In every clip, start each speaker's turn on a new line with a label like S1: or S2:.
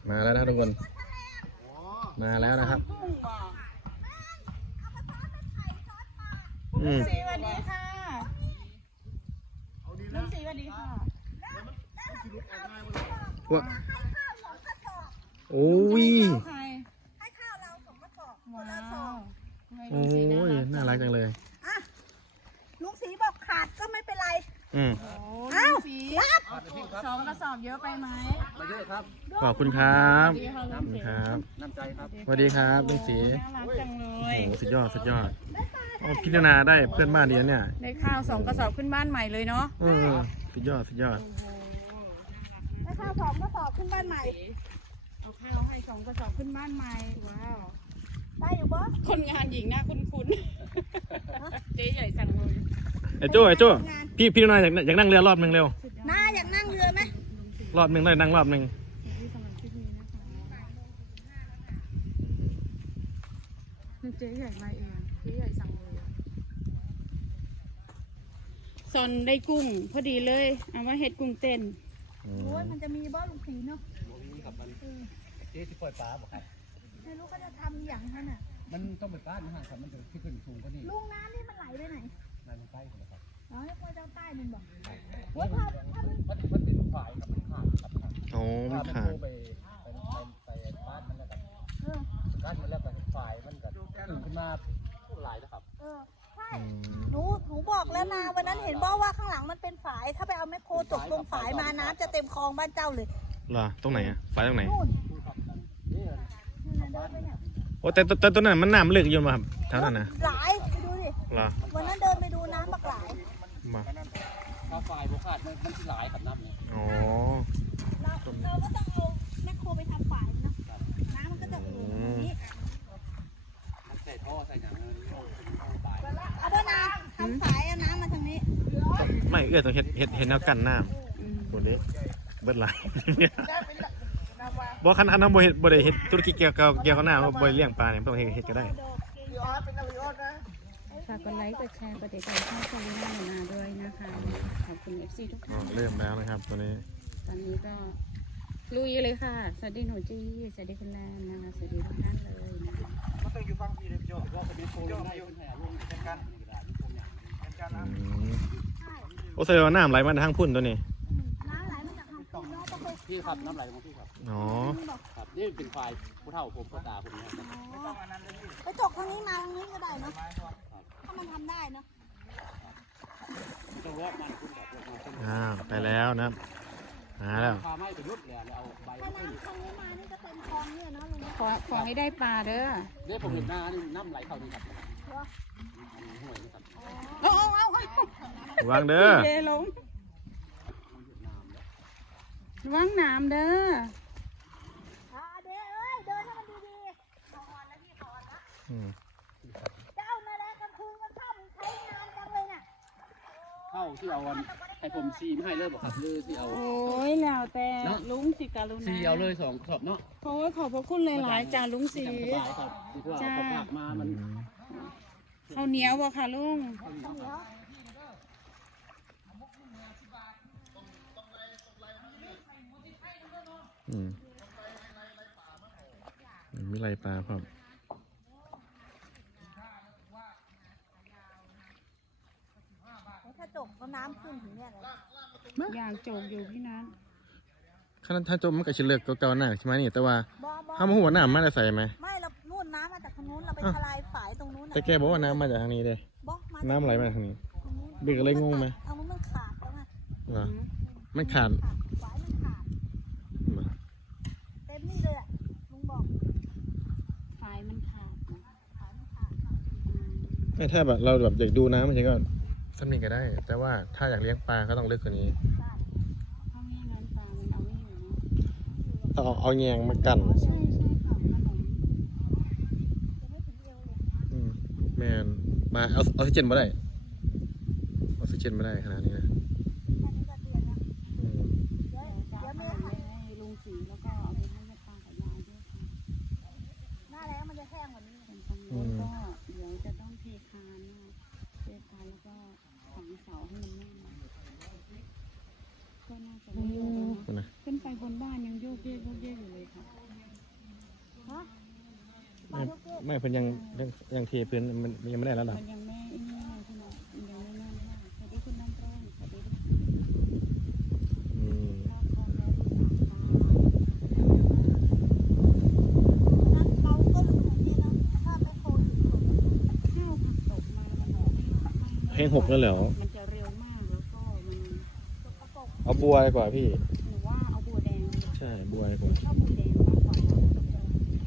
S1: มาแล้วนะทุกคนมาแล้วนะครับ
S2: ลุงศรีสวัสดีค่ะลุงศรีสวัสดีค่ะ
S1: ว้าโอ้ย
S2: ให้ข้าวเรา2 กระสอบว้าว
S1: โอ้ยน่ารักจังเลย
S3: ลุงศรีบอกขาดก็ไม่เป็นไร
S2: ลุงศรี2 กระสอบเยอะไปไหม
S4: มาเยอะครับ
S1: ขอบคุณครับ
S4: ครับน้ำใจครับ
S1: สวัสดีครับลุงศรี
S2: น่ารักจังเลย
S1: โอ้สุดยอดสุดยอดพิจารณาได้เพื่อนบ้านดีนะเนี่ย
S2: ได้ข้าว2 กระสอบขึ้นบ้านใหม่เลยเนาะ
S1: สุดยอดสุดยอด
S3: ได้ข้าว2 กระสอบขึ้นบ้านใหม่
S2: เอาข้าวให้2 กระสอบขึ้นบ้านใหม่ว้าว
S3: ได้อยู่บ่
S2: คนงานหญิงนะคุ้นเจ๊ใหญ่สั่งเลย
S1: ไอ้โจ้พี่นาอยากนั่งเรือรอบนึงเร็ว
S3: น้าอยากนั่งเรือไหม
S1: รอบนึงเลยนั่งรอบนึง
S2: เจ๊ใหญ่มาเองเจ๊ใหญ่สั่งเลยซอนได้กุ้งพอดีเลยเอาว่าเห็ดกุ้งเต้น
S3: โอ้ยมันจะมีบ่ลุงศรีเนาะ
S4: มีครับมันเจ๊ที่ปล่อยปลาบอกครับ
S3: ไม่รู้เขาจะทำอย่างนั้นอ่ะ
S4: มันต้องไปป้านะฮะครับมันจะขึ้นสูงกว่านี้
S3: ลุงน้ำนี่มันไหลไปไหน
S4: น้ำใต้ครับ
S3: อ๋อพอเจ้าใต้มันบอก
S4: มันเป็นฝ่ายครับมันขาดครับ
S1: โอ้มันขาด
S4: ไปบ้านมันแล้วกันบ้านมันแล้วกันฝ่ายมันก็ขึ้นมาหลายนะครับ
S3: ใช่หนูบอกแล้วนะวันนั้นเห็นบอกว่าข้างหลังมันเป็นฝายถ้าไปเอาแมคโครตกลงฝายมาน้ำจะเต็มคลองบ้านเจ้าเลย
S1: เหรอตรงไหนอ่ะฝายตรงไหนโอ้แต่ต้นนั้นมันน้ำลึกอยู่มาครับเท่านั้นนะ
S3: หลายไปดูดิ
S1: เหรอ
S3: วันนั้นเดินไปดูน้ำบักหลาย
S1: มา
S4: ข้าวฝ่ายบุคคลมันหลายกับน้ำเนี่ย
S1: อ๋อ
S3: เราก็ต้องเอาแมคโครไปทำฝายนะน้ำมันก็จะนี้
S4: ใส่ท่อใส่อย่างนั้น
S3: เอาด้วยนะทำฝายเอาน้ำมาทางนี้
S1: ไม่ต้องเห็ดแนวกันน้ำตัวเล็กเบิดหลายบอกคันน้ำบ่ได้เห็ดธุรกิจเกี่ยวกับน้ำบ่ได้เลี้ยงปลาเนี่ยต้องเห็ดก็ได้
S2: ฝากกดไลค์กดแชร์กดติดตามช่องชาลีน่าหนาด้วยนะคะขอบคุณ FC ทุกท่าน
S1: เริ่มแล้วนะครับตอนนี้
S2: ก็ลุยเลยค่ะสวัสดีหนูจี้สวัสดีคุณแลนนะคะสวัสดีทุกท่านเลยนะคะ
S4: มันต้องอยู่ฟังพี่เลยพี่โจ้ว่าเป็นโคลได้เป็นแผลลงเป็นการ
S1: โอ้แสดงว่าน้ำไหลมาทางพุ่นตัวนี้
S3: น้ำไหลมาจากทางพุ่น
S4: พี่ครับน้ำไหลของพี่ครับ
S1: อ๋อ
S4: ครับนี่เป็นฝ่ายผู้เฒ่าผมพ่อตาผมเนี่ย
S3: ไปตกทางนี้มาทางนี้ก็ได้เนาะถ้ามันทำได้เนาะ
S4: ต้องรอดมันคุณ
S1: ครับไปแล้วนะมาแล้ว
S4: พาไม่ไปยุดเลยเอาใบ
S3: ถ้าน้ำทางนี้มานี่จะเต็มคลองเนี่ยเนาะลุง
S2: ขอให้ได้ปลาเด้อ
S4: เนี่ยผมเห็นหน้านี่น้ำไหลเข้านี่ครับห่วยนี่ครับ
S2: เอา
S1: วางเด้อ
S2: เทลงวางน้ำเด้อ
S3: เด้อเอ้ยเดินให้มันดีๆขอนะพี่ขอนะเจ้านั่นแหละกลางคืนกันค่ำใช้งานจังเลยน่ะ
S4: เข้าที่เอาให้ผมซีไม่ให้เลยบอกครับหรือที่เอา
S2: โอ้ยแล้วแต่ลุงสิการุณา
S4: ซีเอาเลย2 กระสอบเนาะ
S2: โอ้ยขอบพระคุณหลายๆจ้าลุงศรี
S4: จ้ามามัน
S2: ข้าวเหนียวบ่ค่ะลุง
S1: มีไรปลาครับ
S3: ถ้าจบก็น้ำขึ้นถึงเนี่ยเลย
S2: อย่างโจกอยู่พี่นั้น
S1: ขนาดถ้าจมมันก็ชิเลิกเก่าๆหน่าใช่ไหมนี่แต่ว่าถ้ามาหัวน้ำมันจะใส่ไหม
S3: ไม่เรานู่นน้ำมาจากทางนู้นเราไปทลายฝายตรงนู้น
S1: แต่แกบอกว่าน้ำมาจากทางนี้เลยน้ำไหลมาทางนี้เบิกอะไรงงไหม
S3: ทางนู้นมันขาดแล้วไง
S1: มันขาด
S3: ฝายมันขาดเต็มนี่เลยลุงบอก
S2: ฝายมันขาด
S1: ไม่ถ้าแบบเราแบบอยากดูน้ำไม่ใช่ก็สำนีก็ได้แต่ว่าถ้าอยากเลี้ยงปลาก็ต้องเลือกตัวนี้ต้องเอาแยงมากันแมนมาเอาออกซิเจนมาได้ออกซิเจนมาได้ขนาดนี้นะ
S2: ลุงสีแล้วก็เอาไปให้แม่ปลากับยายด้วยค่ะ
S3: หน้าแล้วมันจะแห้งกว่านี้
S2: ก็เดี๋ยวจะต้องเทคานแล้วก็ฝังเสาให้มันแน่นก็น่าจะไม่โยกนะขึ้นไปบนบ้านยังโยกเยกอยู่เลยค่ะ
S1: ไม่เพิ่นยังเทพื้นมันยังไม่ได้แล้วหรอ
S2: มันยังไม่นี่ไงพี่น้องมันยังไม่นั่นค่ะสวัสดีคุณน้ำแป้งสวัสดีทุก
S1: อืม
S2: รอบคอแล้ว
S3: นั้นเราก็รู้อย่างนี้นะถ้าไปโคอยู่
S2: ข้าวผักตกมามันออก
S1: เพลง6แล้วเหรอ
S2: มันจะเร็วมากแล้วก็มัน
S3: สกปรก
S1: เอาบัวดีกว่าพี่
S2: หนูว่าเอาบัวแดงดีกว่า
S1: ใช่บัวดีกว่า
S2: ชอบบัวแดงมากกว่าสวัสดีคุณ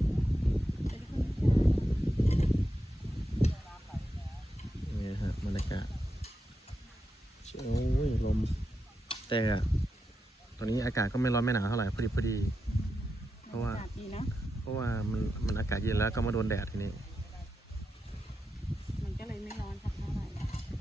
S2: ผู้ชม
S1: นี่ฮะบรรยากาศโอ้ยลมแต่ตอนนี้อากาศก็ไม่ร้อนไม่หนาวเท่าไหร่พอดี เพราะว่า
S2: อากาศดีเนาะ
S1: เพราะว่ามันอากาศเย็นแล้วก็มาโดนแดดทีนี้
S2: มันก็เลยไม่ร้อนสักเท่าไหร่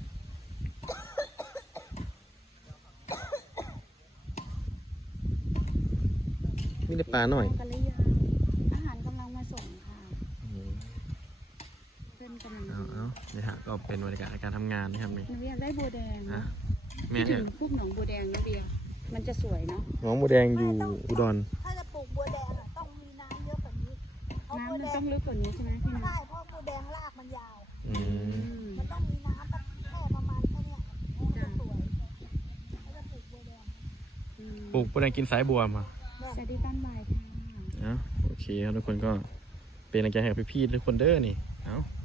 S1: มีแต่ปลาหน่อย
S2: กันหรือยังอาหารกำลังมาส่งค่ะ
S1: อืม
S2: เพื่อนกำลัง
S1: เอานี่ฮะก็เป็นบรรยากาศในการทำงานนะครับนี่
S2: หนูอยากได้บัวแดง
S1: ฮะ
S2: นะ
S1: แม่
S2: ถึงพวกหนองบัวแดงนะเบียร์มันจะสวยเนาะ
S1: น้องบัวแดงอยู่อุดร
S3: ถ้าจะปลูกบัวแดงอะต้องมีน้ำเยอะกว่านี้เพราะบัว
S2: น้ำมัน
S3: แด
S2: ต้อง งลึกกว่านี้ใช่ไหมพี่น้อง
S3: ใช่เพราะบัวแดงรากมันยาว
S1: อืม
S3: มันต้องมีน้ำแค่ประมาณแค่เนี้ยมันจะสวยเขาจะปลูกบัวแดง
S1: ปลูกบัวแดงกินสายบัวมา
S2: สวัสดีตอนบ่ายค่ะ
S1: เอาโอเคครับทุกคนก็เป็นกำลังใจให้กับพี่ๆทุกคนเด้อนี่เอา